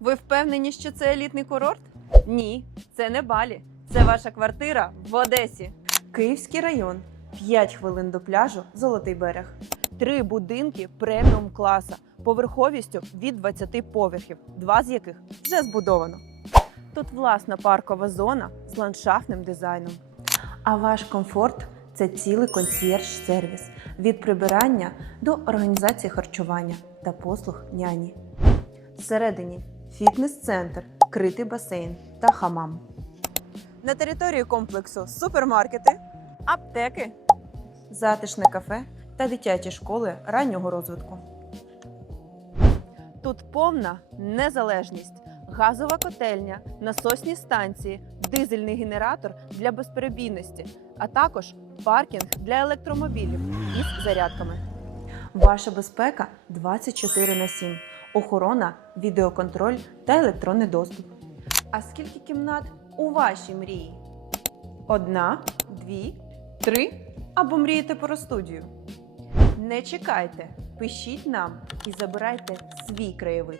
Ви впевнені, що це елітний курорт? Ні, це не Балі. Це ваша квартира в Одесі. Київський район. 5 хвилин до пляжу, Золотий берег. Три будинки преміум класа поверховістю від 20 поверхів, два з яких вже збудовано. Тут власна паркова зона з ландшафтним дизайном. А ваш комфорт це цілий консьєрж-сервіс від прибирання до організації харчування та послуг няні. Всередині фітнес-центр, критий басейн та хамам. На території комплексу супермаркети, аптеки, затишне кафе та дитячі школи раннього розвитку. Тут повна незалежність, газова котельня, насосні станції, дизельний генератор для безперебійності, а також паркінг для електромобілів із зарядками. Ваша безпека 24 на 7, охорона, відеоконтроль та електронний доступ. А скільки кімнат у вашій мрії? Одна, дві, три або мрієте про студію? Не чекайте, пишіть нам і забирайте свій краєвид.